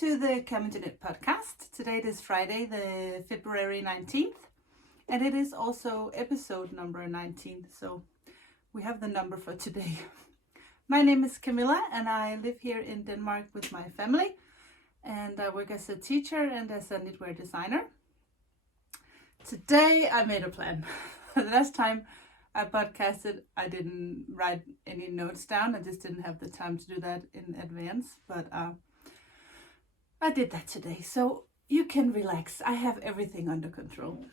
to the CamijoKnit podcast. Today it is Friday, the February 19th, and it is also episode number 19, so we have the number for today. My name is Camilla, and I live here in Denmark with my family, and I work as a teacher and as a knitwear designer. Today I made a plan. The last time I podcasted, I didn't write any notes down. I just didn't have the time to do that in advance, but I did that today, so you can relax. I have everything under control.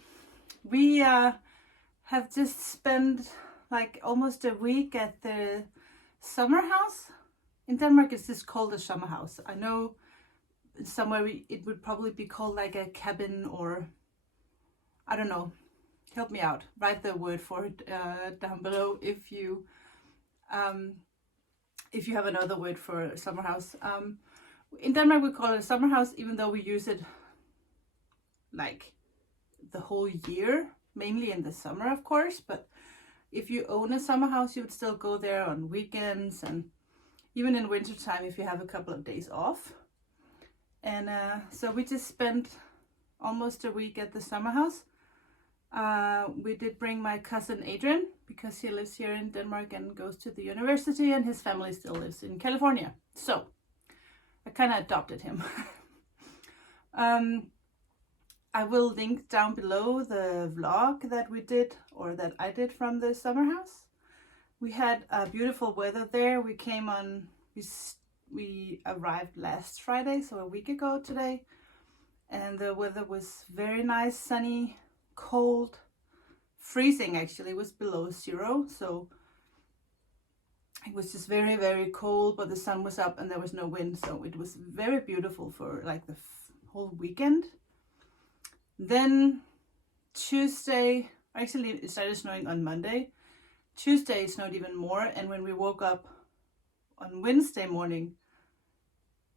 We have just spent like almost a week at the summer house. In Denmark, it's just called a summer house. I know somewhere it would probably be called like a cabin, or I don't know. Help me out. Write the word for it down below if you have another word for summer house. In Denmark, we call it a summer house, even though we use it like the whole year, mainly in the summer, of course. But if you own a summer house, you would still go there on weekends and even in wintertime if you have a couple of days off. And so we just spent almost a week at the summer house. We did bring my cousin Adrian because he lives here in Denmark and goes to the university, and his family still lives in California. So I kind of adopted him. I will link down below the vlog that we did, or that I did, from the summer house. We had beautiful weather there. We arrived last Friday, so a week ago today, and the weather was very nice, sunny, cold, freezing actually. It was below 0, so it was just very, very cold, but the sun was up and there was no wind, so it was very beautiful for like the whole weekend. Then Tuesday, actually it started snowing on Monday. Tuesday it snowed even more, and when we woke up on Wednesday morning,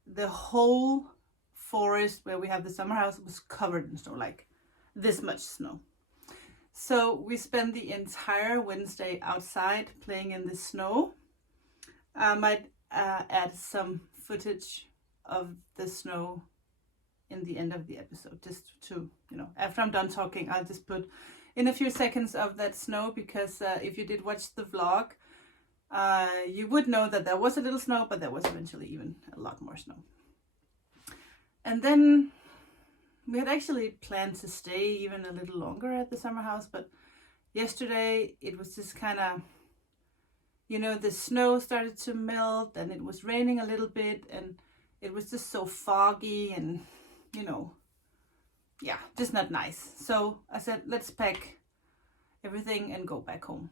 the whole forest where we have the summer house was covered in snow, like this much snow. So we spent the entire Wednesday outside playing in the snow. I might add some footage of the snow in the end of the episode, just to, after I'm done talking, I'll just put in a few seconds of that snow, because if you did watch the vlog, you would know that there was a little snow, but there was eventually even a lot more snow. And then we had actually planned to stay even a little longer at the summer house, but yesterday it was just kind of, the snow started to melt and it was raining a little bit, and it was just so foggy and, just not nice. So I said, let's pack everything and go back home.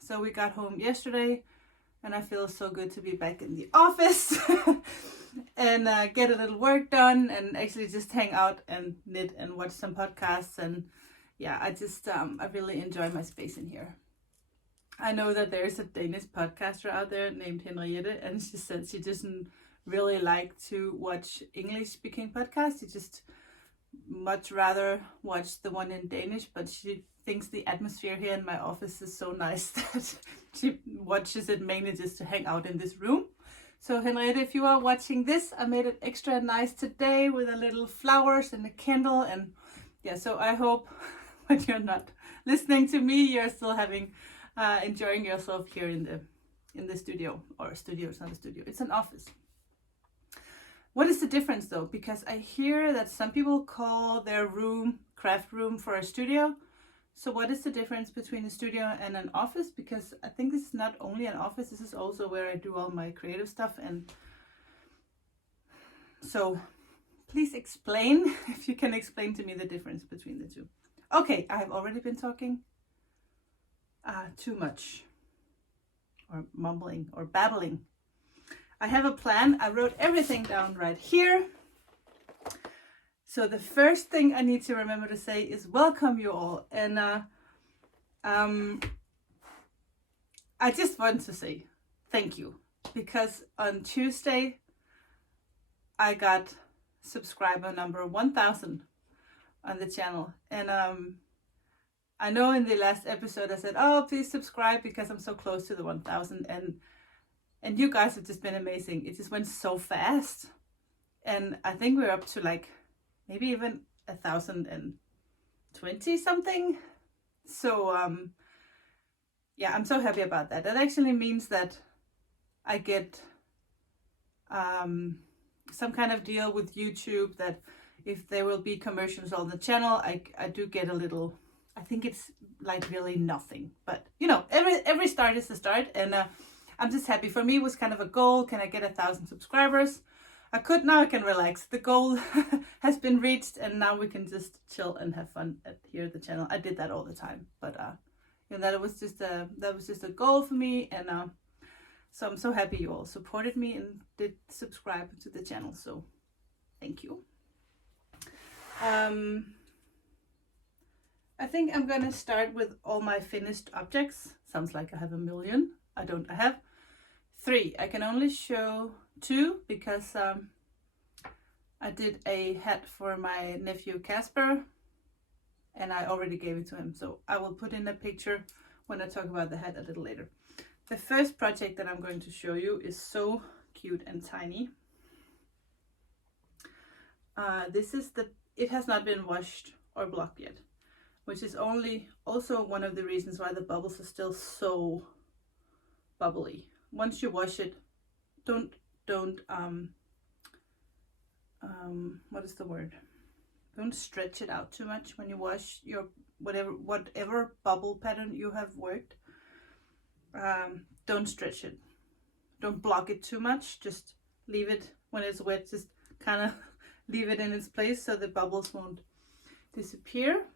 So we got home yesterday, and I feel so good to be back in the office and get a little work done and actually just hang out and knit and watch some podcasts. And I really enjoy my space in here. I know that there's a Danish podcaster out there named Henriette, and she said she doesn't really like to watch English speaking podcasts. She just much rather watch the one in Danish, but she thinks the atmosphere here in my office is so nice that she watches it mainly just to hang out in this room. So Henriette, if you are watching this, I made it extra nice today with a little flowers and a candle, and so I hope when you're not listening to me, you're still enjoying yourself here in the studio. Or studio, it's not a studio, it's an office. What is the difference though? Because I hear that some people call their room, craft room, for a studio. So what is the difference between a studio and an office? Because I think this is not only an office, this is also where I do all my creative stuff. And so please explain, if you can explain to me the difference between the two. Okay, I have already been talking too much, or mumbling, or babbling. I have a plan. I wrote everything down right here. So the first thing I need to remember to say is welcome you all. And I just want to say thank you, because on Tuesday I got subscriber number 1000 on the channel. And I know in the last episode I said, oh, please subscribe because I'm so close to the 1000, and you guys have just been amazing. It just went so fast. and I think we're up to like maybe even 1,020 something. So yeah, I'm so happy about that. That actually means that I get some kind of deal with YouTube, that if there will be commercials on the channel, I do get a little. I think it's like really nothing, but you know, every start is the start, and I'm just happy. For me, it was kind of a goal. Can I get 1,000 subscribers? Now I can relax. The goal has been reached, and now we can just chill and have fun here at the channel. I did that all the time, but you know, that was just a goal for me, and so I'm so happy you all supported me and did subscribe to the channel. So thank you. I think I'm gonna start with all my finished objects. Sounds like I have a million. I don't. I have 3. I can only show 2 because I did a hat for my nephew Casper, and I already gave it to him. So I will put in a picture when I talk about the hat a little later. The first project that I'm going to show you is so cute and tiny. It has not been washed or blocked yet, which is also one of the reasons why the bubbles are still so bubbly. Once you wash it, don't what is the word? Don't stretch it out too much when you wash your whatever bubble pattern you have worked. Don't stretch it. Don't block it too much. Just leave it when it's wet. Just kind of leave it in its place so the bubbles won't disappear.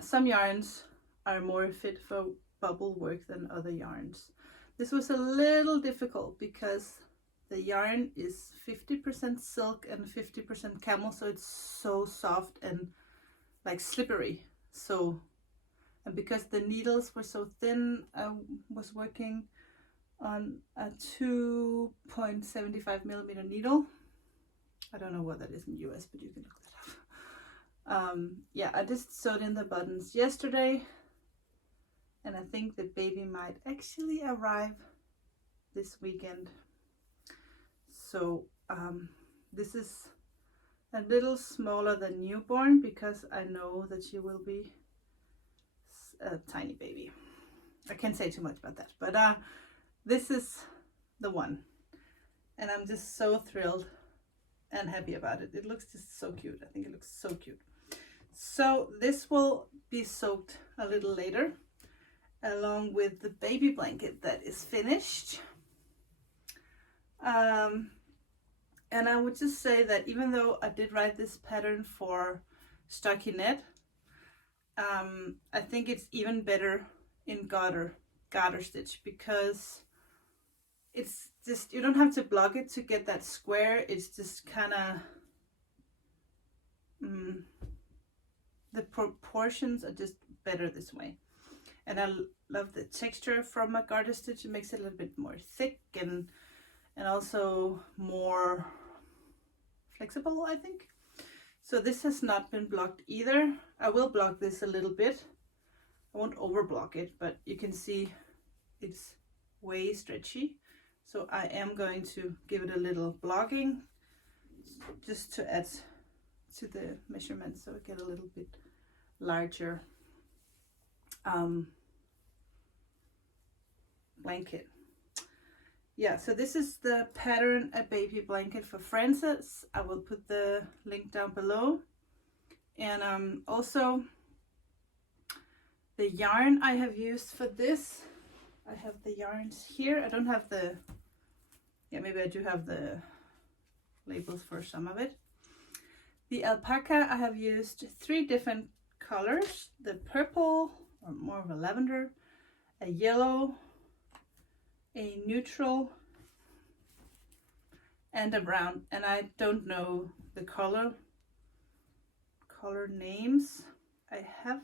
Some yarns are more fit for bubble work than other yarns. This was a little difficult because the yarn is 50% silk and 50% camel, so it's so soft and like slippery. So, and because the needles were so thin, I was working on a 2.75 millimeter needle. I don't know what that is in US, but you can look that up. Yeah, I just sewed in the buttons yesterday, and I think the baby might actually arrive this weekend. So this is a little smaller than newborn because I know that she will be a tiny baby. I can't say too much about that, but this is the one, and I'm just so thrilled and happy about it. It looks just so cute. I think it looks so cute. So this will be soaked a little later, along with the baby blanket that is finished. And I would just say that even though I did write this pattern for Shop.html, I think it's even better in garter stitch, because it's just, you don't have to block it to get that square. It's just kind of the proportions are just better this way, and I love the texture from a garter stitch. It makes it a little bit more thick and also more flexible, I think. So this has not been blocked either. I will block this a little bit. I won't over block it, but you can see it's way stretchy. So I am going to give it a little blocking just to add to the measurement, so I get a little bit larger blanket. Yeah, so this is the pattern, a baby blanket for Frances. I will put the link down below. And also the yarn I have used for this, I have the yarns here. I don't have the, yeah, maybe I do have the labels for some of it. The alpaca, I have used 3 different colors: the purple, or more of a lavender, a yellow, a neutral, and a brown. And I don't know the color names. I have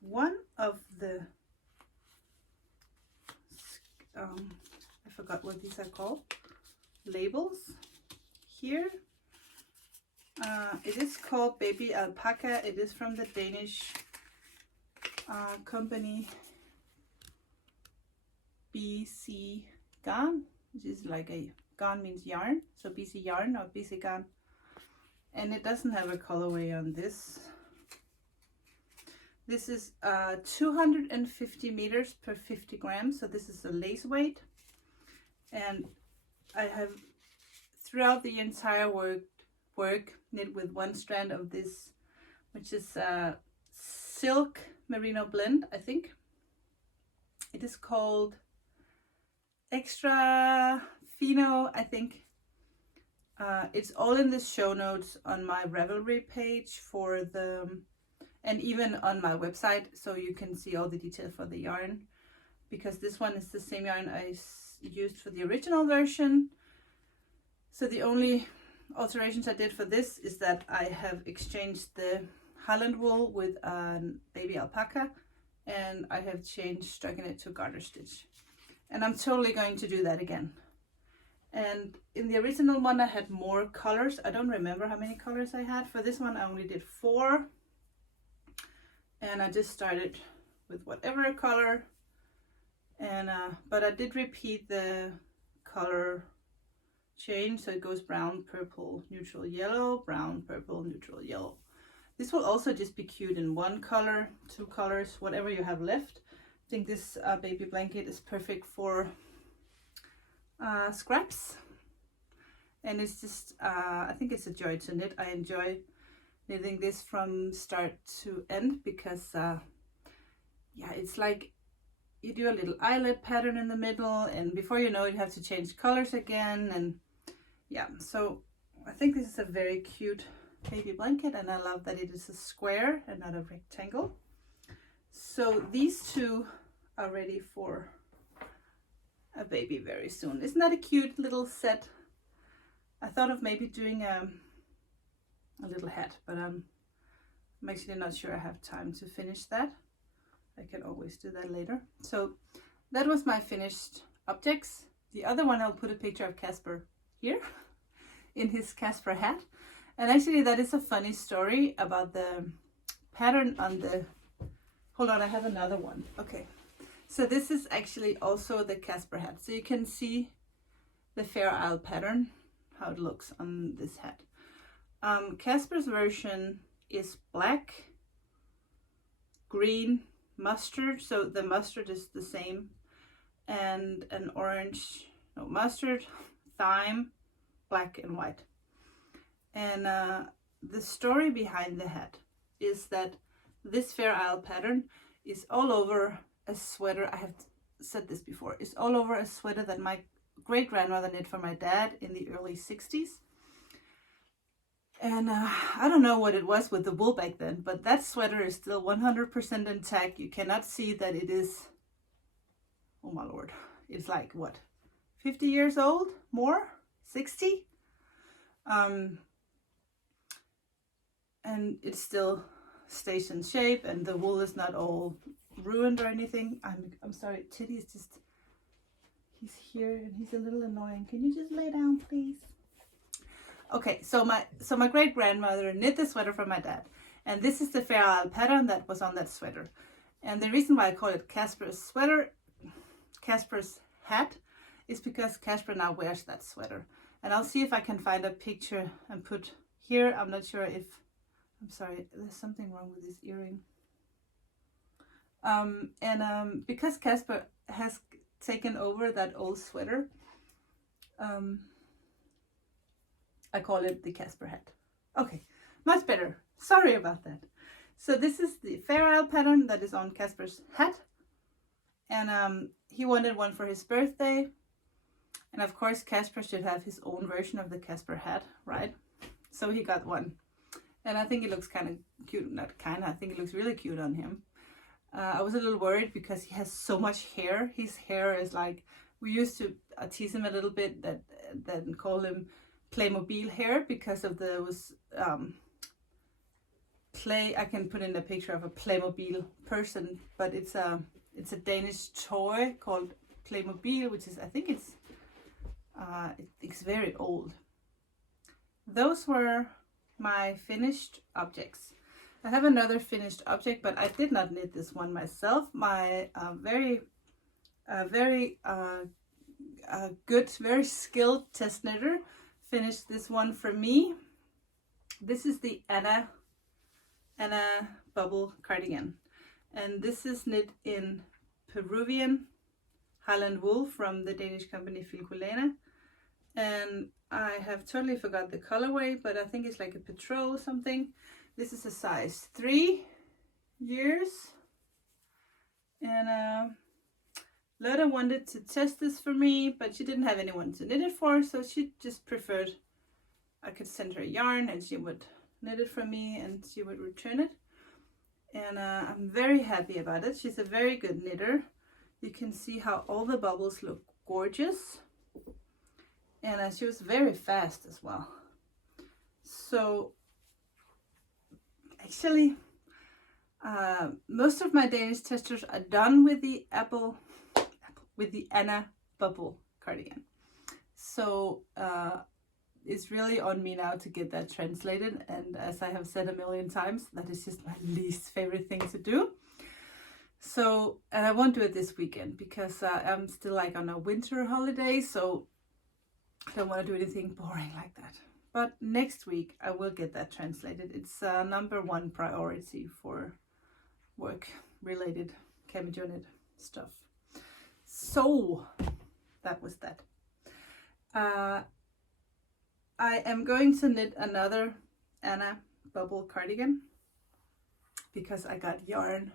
one of the I forgot what these are called, labels here. It is called Baby Alpaca. It is from the Danish company BC Garn, which is like a Garn means yarn, so BC yarn or BC garn. And it doesn't have a colorway on this. This is 250 meters per 50 grams, so this is a lace weight. And I have throughout the entire work knit with one strand of this, which is silk merino blend, I think. It is called Extra Fino, I think. It's all in the show notes on my Ravelry page for the, and even on my website, so you can see all the details for the yarn, because this one is the same yarn I used for the original version. So the only alterations I did for this is that I have exchanged the Highland wool with a baby alpaca, and I have changed stockinette to garter stitch. And I'm totally going to do that again. And in the original one I had more colors. I don't remember how many colors I had. For this one I only did 4. And I just started with whatever color. And but I did repeat the color change, so it goes brown, purple, neutral, yellow, brown, purple, neutral, yellow. This will also just be cute in 1 color, 2 colors, whatever you have left. I think this baby blanket is perfect for scraps, and it's just I think it's a joy to knit. I enjoy knitting this from start to end because yeah, it's like you do a little eyelet pattern in the middle, and before you know it, you have to change colors again. And yeah, so I think this is a very cute baby blanket, and I love that it is a square and not a rectangle. So these two are ready for a baby very soon. Isn't that a cute little set? I thought of maybe doing a little hat, but I'm actually not sure I have time to finish that. I can always do that later. So that was my finished objects. The other one, I'll put a picture of Casper here in his Casper hat. And actually that is a funny story about the pattern on the, hold on, I have another one. Okay, so this is actually also the Casper hat. So you can see the Fair Isle pattern, how it looks on this hat. Casper's version is black, green, mustard, so the mustard is the same, and an orange, no, mustard, thyme, black and white. And the story behind the hat is that this Fair Isle pattern is all over a sweater. I have said this before, it's all over a sweater that my great grandmother knit for my dad in the early 60s. And I don't know what it was with the wool back then, but that sweater is still 100% intact. You cannot see that it is, oh my lord, it's like what, 50 years old, more, 60? And it still stays in shape, and the wool is not all ruined or anything. I'm sorry, Teddy is just, he's here and he's a little annoying. Can you just lay down, please? Okay, so my great grandmother knit the sweater for my dad, and this is the Fair Isle pattern that was on that sweater. And the reason why I call it Casper's sweater, Casper's hat, is because Casper now wears that sweater. And I'll see if I can find a picture and put here. I'm not sure if, I'm sorry, there's something wrong with this earring. Because Casper has taken over that old sweater, I call it the Casper hat. Okay, much better. Sorry about that. So this is the Fair Isle pattern that is on Casper's hat. And he wanted one for his birthday. And of course, Casper should have his own version of the Casper hat, right? So he got one. And I think it looks kind of cute. Not kind of, I think it looks really cute on him. I was a little worried because he has so much hair. His hair is like, we used to tease him a little bit that call him Playmobil hair because of those play. I can put in a picture of a Playmobil person, but it's a Danish toy called Playmobil, which is, I think it's very old. Those were my finished objects. I have another finished object, but I did not knit this one myself. My very good, very skilled test knitter finished this one for me. This is the Anna bubble cardigan, and this is knit in Peruvian Highland wool from the Danish company Filcolana, and I have totally forgot the colorway, but I think it's like a petrol something. This is a size 3 years, and Lotta wanted to test this for me, but she didn't have anyone to knit it for, so she just preferred I could send her yarn and she would knit it for me and she would return it. And I'm very happy about it. She's a very good knitter. You can see how all the bubbles look gorgeous. And she was very fast as well. So actually, most of my Danish testers are done with the Anna bubble cardigan. So it's really on me now to get that translated, and as I have said a million times, that is just my least favorite thing to do. So, and I won't do it this weekend because I'm still like on a winter holiday, so I don't want to do anything boring like that. But next week I will get that translated. It's #1 priority for work related CamijoKnit stuff. So that was that. I am going to knit another Anna bubble cardigan because I got yarn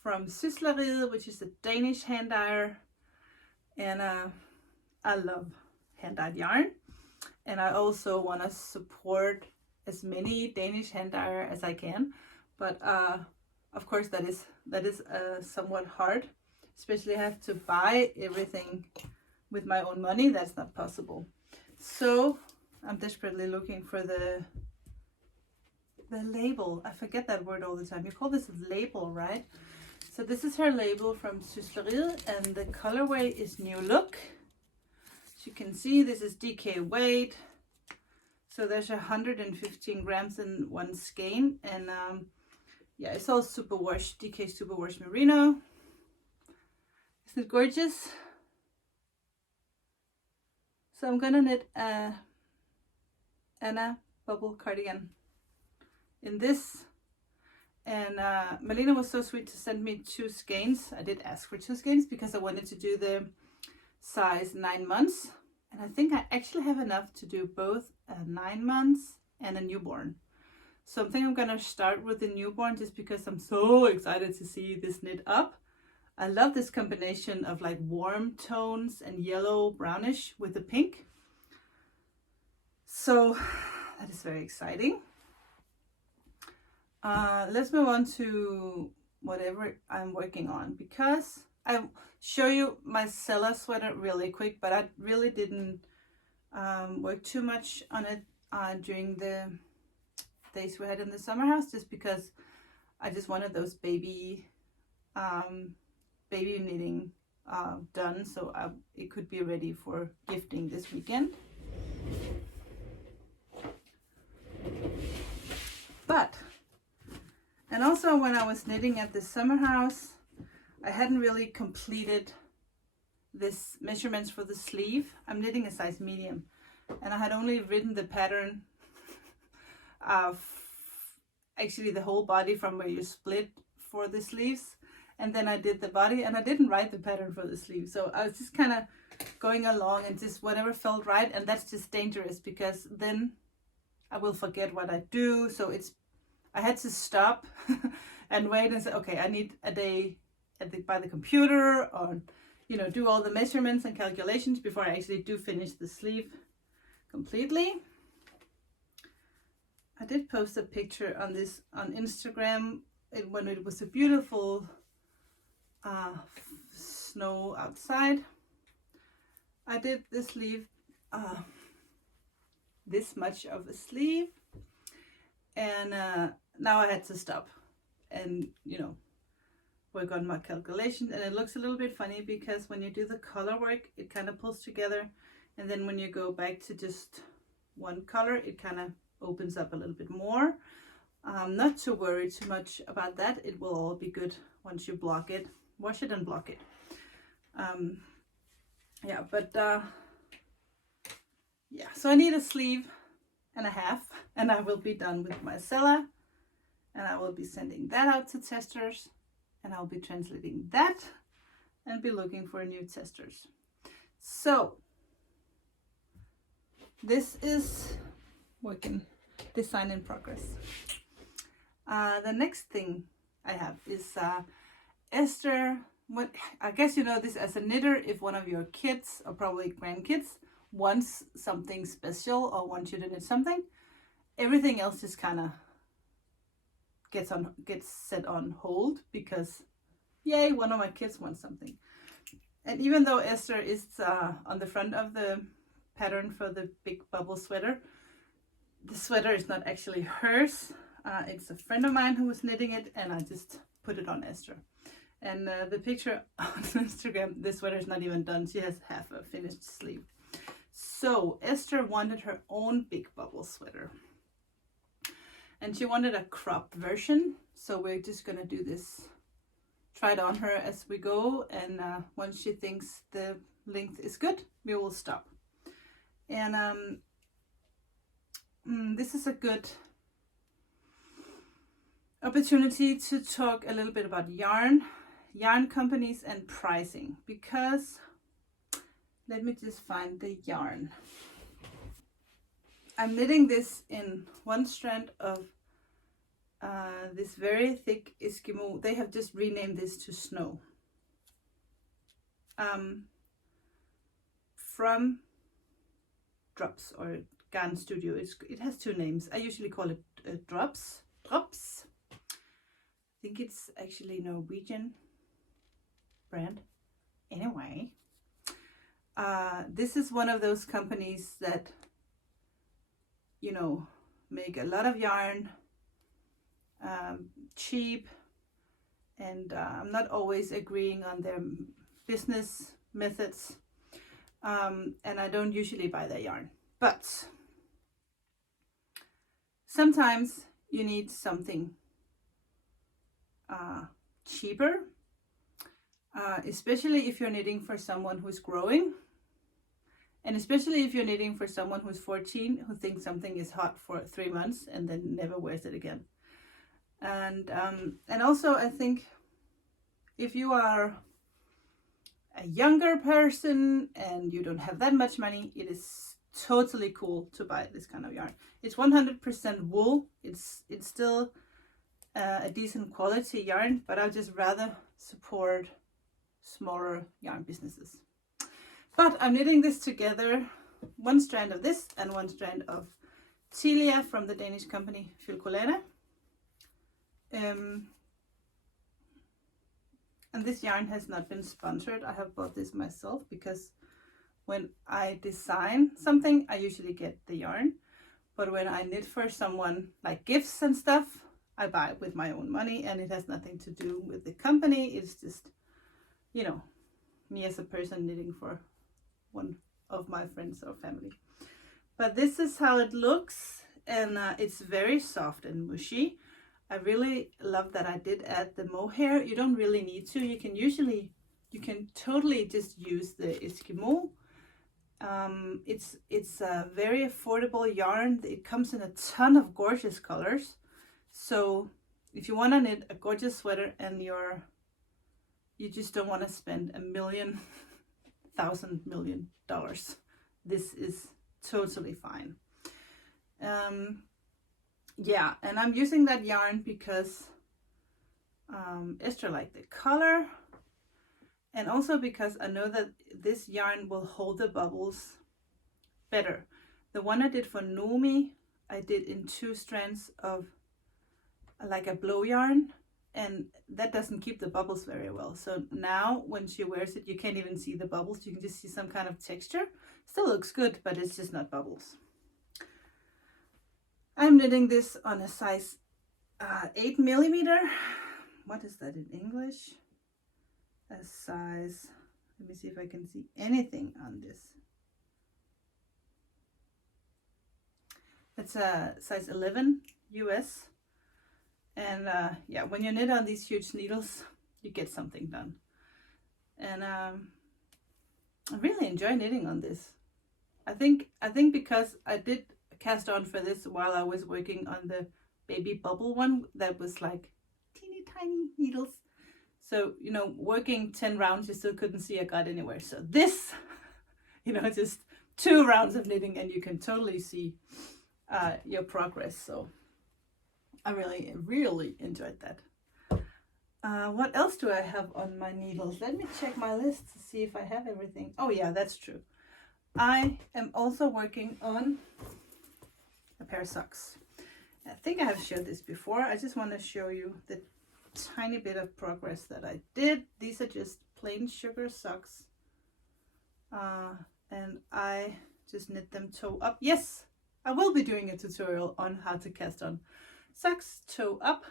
from Sysleriet, which is a Danish hand dyer, and I love hand dyed yarn, and I also want to support as many Danish hand dyer as I can, but of course that is somewhat hard, especially I have to buy everything with my own money. That's not possible. So I'm desperately looking for the label. I forget that word all the time. You call this a label, right? So this is her label from Sysleriet, and the colorway is New Look. As you can see, this is DK weight. So there's 115 grams in one skein, and yeah, it's all superwash, DK superwash merino. Isn't it gorgeous? So I'm gonna knit a Anna bubble cardigan in this, and Malina was so sweet to send me 2 skeins. I did ask for 2 skeins because I wanted to do the size 9 months, and I think I actually have enough to do both a 9 months and a newborn. So I think I'm gonna start with the newborn just because I'm so excited to see this knit up. I love this combination of like warm tones and yellow brownish with the pink. So that is very exciting. Let's move on to whatever I'm working on, because I show you my Sorbella sweater really quick, but I really didn't work too much on it during the days we had in the summer house, just because I just wanted those baby knitting done, so it could be ready for gifting this weekend. But, and also when I was knitting at the summer house, I hadn't really completed this measurements for the sleeve. I'm knitting a size medium, and I had only written the pattern of actually the whole body from where you split for the sleeves, and then I did the body, and I didn't write the pattern for the sleeve. So I was just kind of going along and just whatever felt right, and that's just dangerous because then I will forget what I do. So I had to stop and wait and say, okay, I need a day by the computer, or do all the measurements and calculations before I actually do finish the sleeve completely. I did post a picture on this on Instagram when it was a beautiful snow outside. I did the sleeve, this much of a sleeve, and now I had to stop and work on my calculations, and it looks a little bit funny because when you do the color work it kind of pulls together, and then when you go back to just one color it kind of opens up a little bit more. Not to worry too much about that, it will all be good once you block it, wash it and block it. yeah, but yeah, so I need a sleeve and a half, and I will be done with my seller, and I will be sending that out to testers, and I'll be translating that and be looking for new testers. So this is working, design in progress. The next thing I have is Esther. What, I guess you know this as a knitter, if one of your kids or probably grandkids wants something special or wants you to knit something, everything else just kind of gets set on hold because yay, one of my kids wants something. And even though Esther is on the front of the pattern for the big bubble sweater, the sweater is not actually hers. It's a friend of mine who was knitting it, and I just put it on Esther. And the picture on Instagram, the sweater is not even done. She has half a finished sleeve. So Esther wanted her own big bubble sweater. And she wanted a cropped version. So we're just gonna do this, try it on her as we go. And once she thinks the length is good, we will stop. And this is a good opportunity to talk a little bit about yarn companies and pricing, because let me just find the yarn. I'm knitting this in one strand of this very thick Eskimo. They have just renamed this to Snow. From Drops or Garn Studio. It has two names. I usually call it Drops. I think it's actually Norwegian brand. Anyway, this is one of those companies that, you know, make a lot of yarn, cheap, and I'm not always agreeing on their business methods, and I don't usually buy their yarn, but sometimes you need something cheaper, especially if you're knitting for someone who's growing, and especially if you're knitting for someone who's 14 who thinks something is hot for 3 months and then never wears it again. And also I think if you are a younger person and you don't have that much money, it is totally cool to buy this kind of yarn. It's 100% wool. It's still a decent quality yarn, but I'd just rather support smaller yarn businesses. But I'm knitting this together, one strand of this and one strand of Tilia from the Danish company Filcolana. And this yarn has not been sponsored. I have bought this myself because when I design something, I usually get the yarn. But when I knit for someone, like gifts and stuff, I buy it with my own money, and it has nothing to do with the company. It's just, you know, me as a person knitting for one of my friends or family. But this is how it looks, and it's very soft and mushy. I really love that I did add the mohair. You don't really need to. You can totally just use the Eskimo. It's a very affordable yarn. It comes in a ton of gorgeous colors. So if you want to knit a gorgeous sweater and you just don't want to spend $1,000,000 million, this is totally fine. Yeah, and I'm using that yarn because Esther liked the color, and also because I know that this yarn will hold the bubbles better. The one I did for Nomi, I did in 2 strands of like a blow yarn, and that doesn't keep the bubbles very well. So now when she wears it, you can't even see the bubbles. You can just see some kind of texture. Still looks good, but it's just not bubbles. I'm knitting this on a size 8mm. What is that in English? A size, let me see if I can see anything on this. It's a size 11 US. And yeah, when you knit on these huge needles, you get something done. And I really enjoy knitting on this. I think because I did cast on for this while I was working on the baby bubble one that was like teeny tiny needles. So, you know, working 10 rounds, you still couldn't see I got anywhere. So this, you know, just 2 rounds of knitting and you can totally see your progress. So I really, really enjoyed that. What else do I have on my needles? Let me check my list to see if I have everything. Oh yeah, that's true. I am also working on a pair of socks. I think I have showed this before. I just want to show you the tiny bit of progress that I did. These are just plain sugar socks. And I just knit them toe up. Yes, I will be doing a tutorial on how to cast on socks toe up.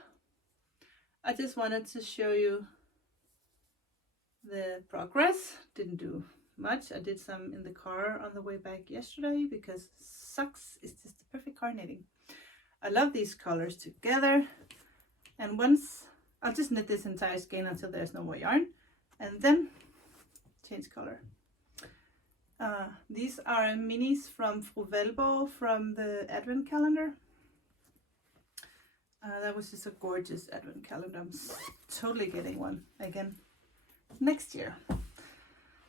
I just wanted to show you the progress. Didn't do much. I did some in the car on the way back yesterday because socks is just the perfect car knitting. I love these colors together. And once I'll just knit this entire skein until there's no more yarn and then change color. These are minis from Ravelry from the advent calendar. That was just a gorgeous advent calendar. I'm totally getting one again next year.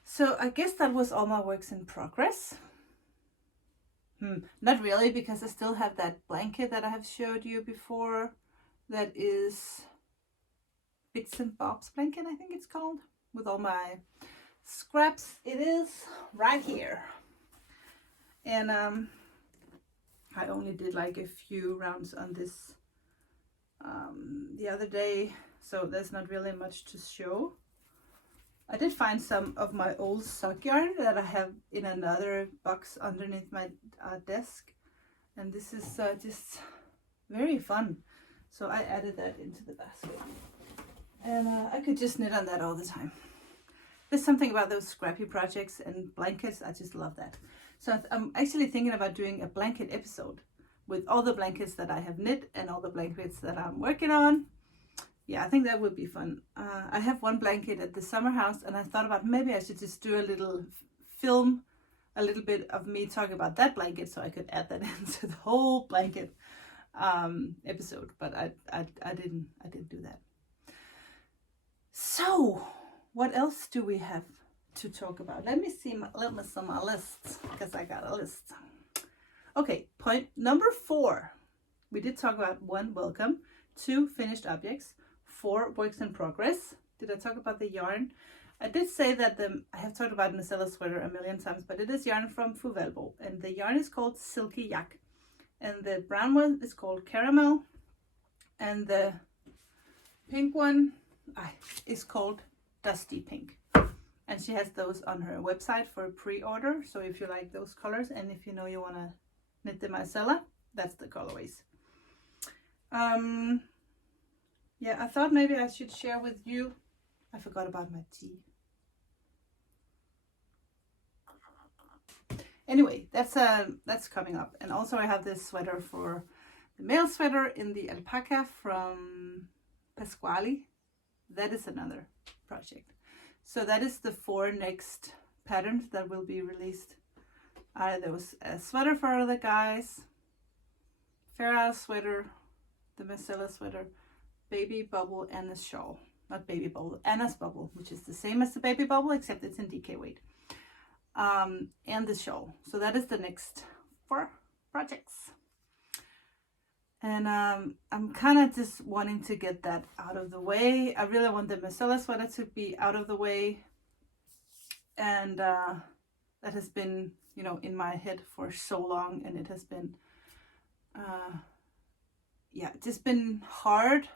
So I guess that was all my works in progress. Not really, because I still have that blanket that I have showed you before. That is Bits and Bobs blanket, I think it's called, with all my scraps. It is right here. And I only did like a few rounds on this the other day, so there's not really much to show. I did find some of my old sock yarn that I have in another box underneath my desk, and this is just very fun, so I added that into the basket, and I could just knit on that all the time. There's something about those scrappy projects and blankets, I just love that. So I'm actually thinking about doing a blanket episode with all the blankets that I have knit and all the blankets that I'm working on. Yeah, I think that would be fun. I have one blanket at the summer house, and I thought about maybe I should just do a little film, a little bit of me talking about that blanket, so I could add that into the whole blanket episode. But I didn't do that. So, what else do we have to talk about? Let me see my list, because I got a list. Okay, point number 4. We did talk about 1, welcome, 2, finished objects, 4, works in progress. Did I talk about the yarn? I did say that I have talked about Sorbella Sweater a million times, but it is yarn from Ravelry, and the yarn is called Silky Yak, and the brown one is called Caramel, and the pink one is called Dusty Pink. And she has those on her website for a pre-order, so if you like those colors and if you know you want to knit the micella, that's the colorways. Yeah, I thought maybe I should share with you. I forgot about my tea. Anyway, that's coming up. And also I have this sweater for the male sweater in the alpaca from Pasquale. That is another project. So that is the 4 next patterns that will be released. There was a sweater for the guys, Farrah sweater, the micella sweater, baby bubble, and a shawl. Not baby bubble, Anna's bubble, which is the same as the baby bubble, except it's in DK weight. And the shawl. So that is the next 4 projects. And I'm kind of just wanting to get that out of the way. I really want the micella sweater to be out of the way. And that has been, you know, in my head for so long, and it has been, yeah, just been hard.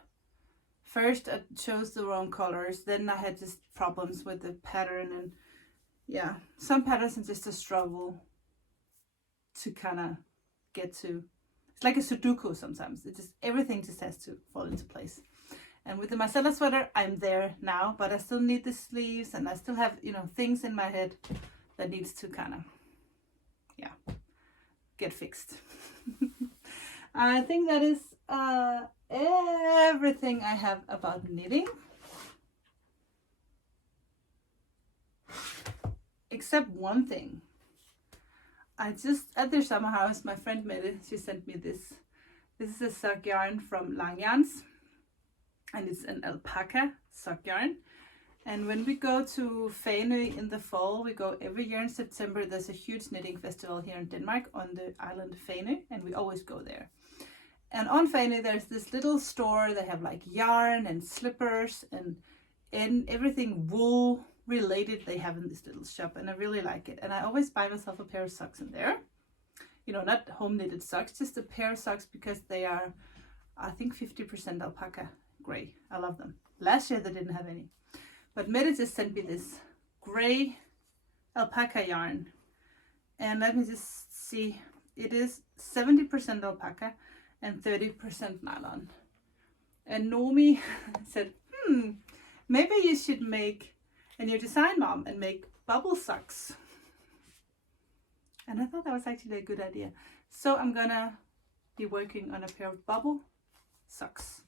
First, I chose the wrong colors. Then I had just problems with the pattern, and yeah, some patterns are just a struggle to kind of get to. It's like a Sudoku sometimes. It just everything just has to fall into place. And with the micella sweater, I'm there now, but I still need the sleeves, and I still have, you know, things in my head that needs to kind of, yeah, get fixed. I think that is everything I have about knitting. except one thing. I just, at their summer house, my friend Mette, she sent me this. This is a sock yarn from Langjans, and it's an alpaca sock yarn. And when we go to Fanø in the fall, we go every year in September. There's a huge knitting festival here in Denmark on the island Fanø, and we always go there. And on Fanø, there's this little store. They have like yarn and slippers and everything wool related they have in this little shop, and I really like it. And I always buy myself a pair of socks in there. You know, not home knitted socks, just a pair of socks, because they are, I think, 50% alpaca gray. I love them. Last year they didn't have any. But Mette just sent me this gray alpaca yarn. And let me just see. It is 70% alpaca and 30% nylon. And Nomi said, maybe you should make a new design, Mom, and make bubble socks. And I thought that was actually a good idea. So I'm gonna be working on a pair of bubble socks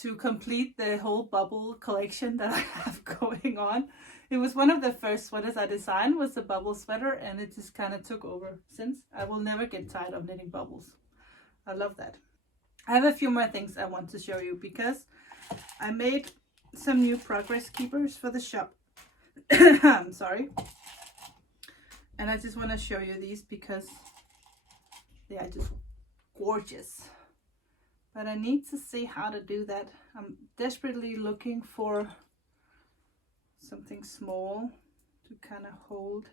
to complete the whole bubble collection that I have going on. It was one of the first sweaters I designed, was a bubble sweater, and it just kind of took over since. I will never get tired of knitting bubbles. I love that. I have a few more things I want to show you, because I made some new progress keepers for the shop. I'm sorry. And I just want to show you these because they are just gorgeous. But I need to see how to do that. I'm desperately looking for something small to kind of hold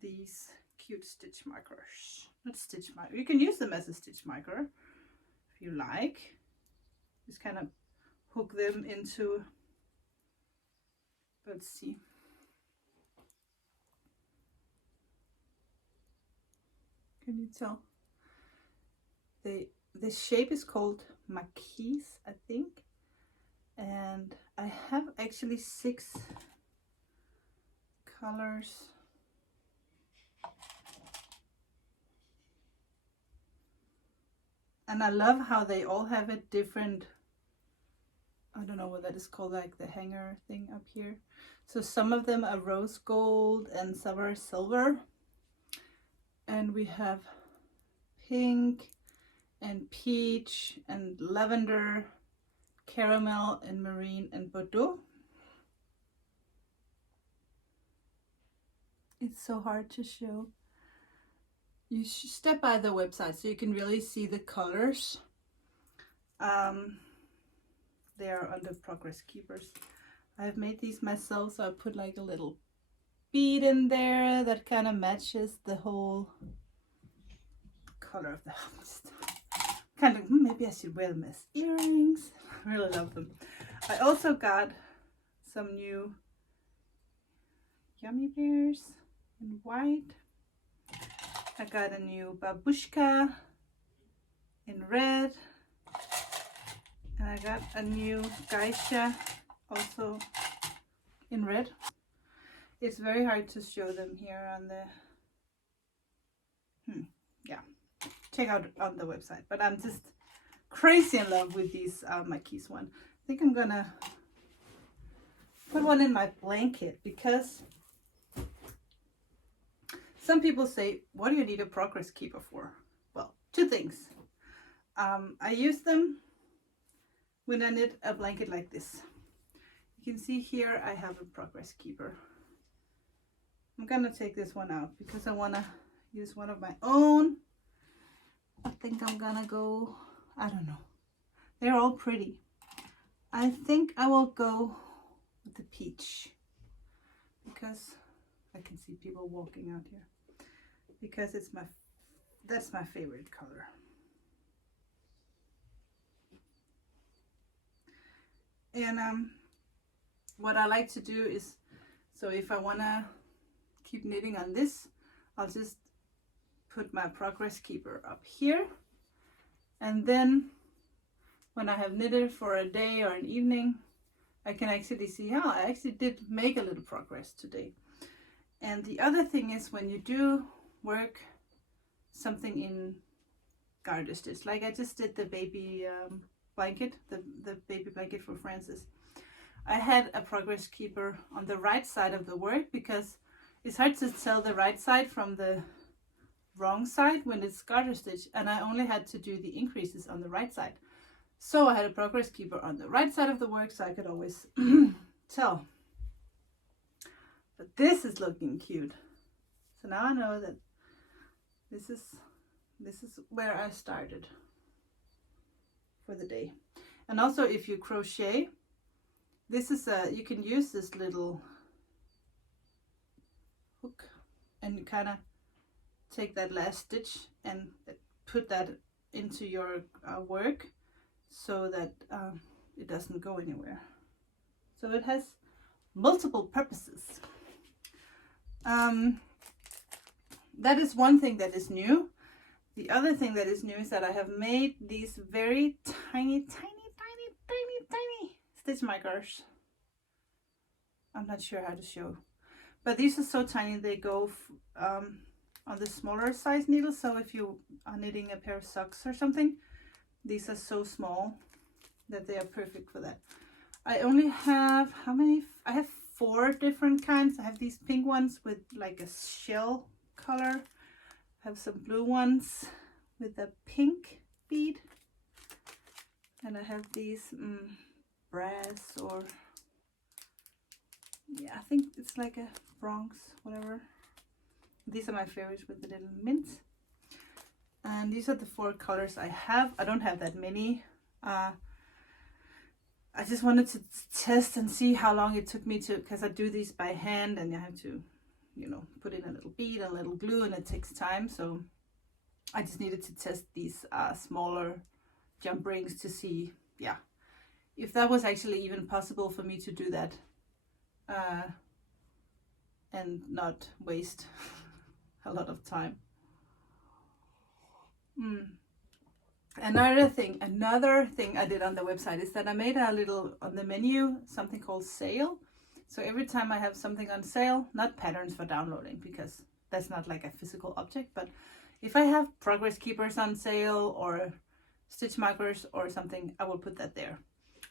these cute stitch markers. Not stitch marker. You can use them as a stitch marker if you like. Just kind of hook them into, let's see. Can you tell? The shape is called maquis, I think. And I have actually 6 colors. And I love how they all have a different, I don't know what that is called, like the hanger thing up here. So some of them are rose gold and some are silver. And we have pink and peach and lavender, caramel and marine and Bordeaux. It's so hard to show. You should step by the website so you can really see the colors. They are under progress keepers. I've made these myself, so I put like a little bead in there that kind of matches the whole color of the house. Kind of, maybe I should wear them as earrings. I really love them. I also got some new yummy bears in white. I got a new babushka in red. And I got a new geisha also in red. It's very hard to show them here on the, yeah, check out on the website. But I'm just crazy in love with these maquis one. I think I'm gonna put one in my blanket, because some people say, what do you need a progress keeper for? Well, 2 things. I use them when I knit a blanket like this. You can see here I have a progress keeper. I'm gonna take this one out because I wanna use one of my own. I think I'm gonna go, I don't know. They're all pretty. I think I will go with the peach, because I can see people walking out here, because that's my favorite color. And what I like to do is, so if I wanna keep knitting on this, I'll just put my progress keeper up here, and then when I have knitted for a day or an evening, I can actually see, oh, I actually did make a little progress today. And the other thing is, when you do work something in garter stitch, like I just did the baby blanket, the baby blanket for Francis, I had a progress keeper on the right side of the work because it's hard to tell the right side from the wrong side when it's garter stitch, and I only had to do the increases on the right side. So I had a progress keeper on the right side of the work so I could always tell. But this is looking cute. So now I know that this is where I started for the day. And also if you crochet, this is you can use this little hook and you kind of take that last stitch and put that into your work so that it doesn't go anywhere. So it has multiple purposes. That is one thing that is new. The other thing that is new is that I have made these very tiny stitch markers. I'm not sure how to show, but these are so tiny they go on the smaller size needle. So if you are knitting a pair of socks or something, these are so small that they are perfect for that. I only have, how many? I have 4 different kinds. I have these pink ones with like a shell color. I have some blue ones with a pink bead. And I have these brass, or yeah, I think it's like a bronze, whatever. These are my favorites with the little mint. And these are the 4 colors I have. I don't have that many. I just wanted to test and see how long it took me to, because I do these by hand and you have to, you know, put in a little bead, a little glue, and it takes time. So I just needed to test these smaller jump rings to see, yeah, if that was actually even possible for me to do that and not waste a lot of time. Another thing I did on the website is that I made a little, on the menu, something called sale. So every time I have something on sale, not patterns for downloading because that's not like a physical object, but if I have progress keepers on sale or stitch markers or something, I will put that there.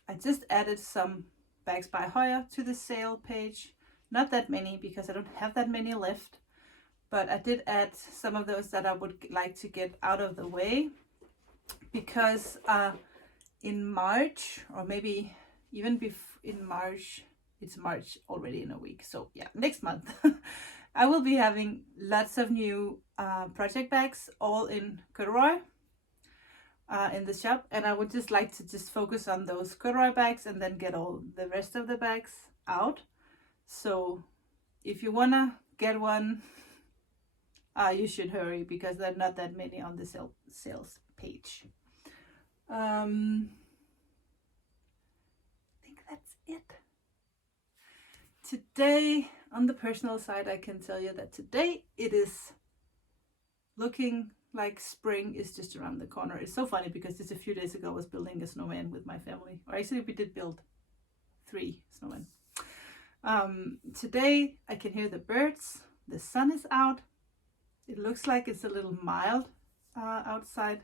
I just added some bags by Hoya to the sale page. Not that many because I don't have that many left, but I did add some of those that I would like to get out of the way, because in March, or maybe even in March, it's March already in a week, so yeah, next month I will be having lots of new project bags, all in corduroy in the shop, and I would just like to just focus on those corduroy bags and then get all the rest of the bags out. So if you wanna get one, you should hurry because there are not that many on the sales page. I think that's it. Today, on the personal side, I can tell you that today it is looking like spring is just around the corner. It's so funny because just a few days ago I was building a snowman with my family, or actually we did build 3 snowmen. Today I can hear the birds, the sun is out, it looks like it's a little mild outside,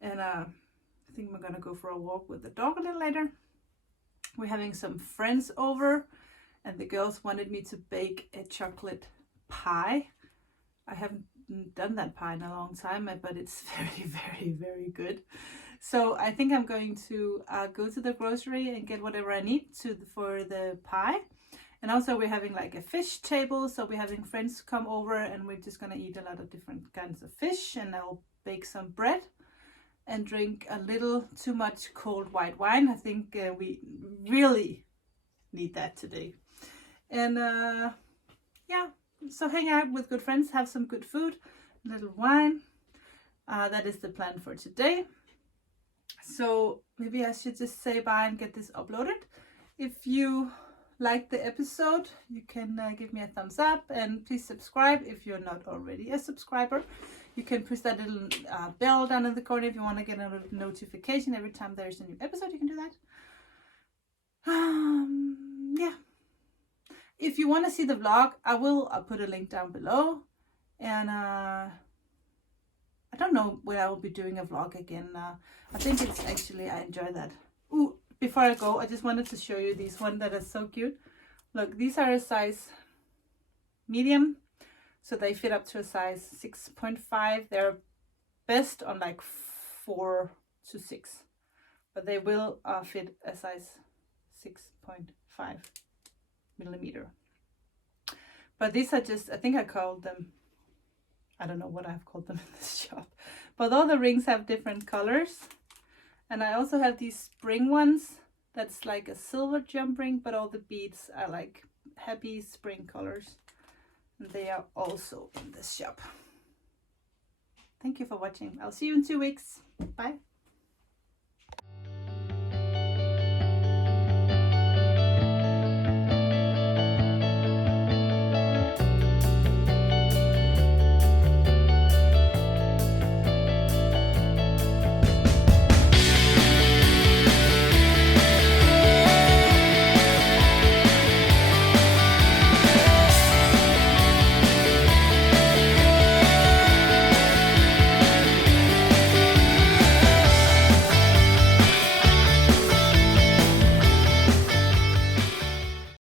and I think we're gonna go for a walk with the dog a little later. We're having some friends over and the girls wanted me to bake a chocolate pie. I haven't done that pie in a long time, but it's very good. So I think I'm going to go to the grocery and get whatever I need for the pie. And also we're having like a fish table, so we're having friends come over and we're just gonna eat a lot of different kinds of fish, and I'll bake some bread and drink a little too much cold white wine. I think we really need that today. And yeah, so hang out with good friends, have some good food, a little wine. That is the plan for today. So maybe I should just say bye and get this uploaded. If you like the episode, you can give me a thumbs up, and please subscribe if you're not already a subscriber. You can push that little bell down in the corner if you want to get a notification every time there's a new episode. You can do that. Yeah. If you want to see the vlog, I'll put a link down below. And I don't know when I will be doing a vlog again. I think it's actually, I enjoy that. Ooh, before I go, I just wanted to show you these one that is so cute. Look, these are a size medium, so they fit up to a size 6.5. They're best on like 4 to 6, but they will fit a size 6.5 millimeter. But these are just, I think I called them, I don't know what I've called them in this shop, but all the rings have different colors. And I also have these spring ones that's like a silver jump ring, but all the beads are like happy spring colors. And they are also in this shop. Thank you for watching. I'll see you in 2 weeks. Bye.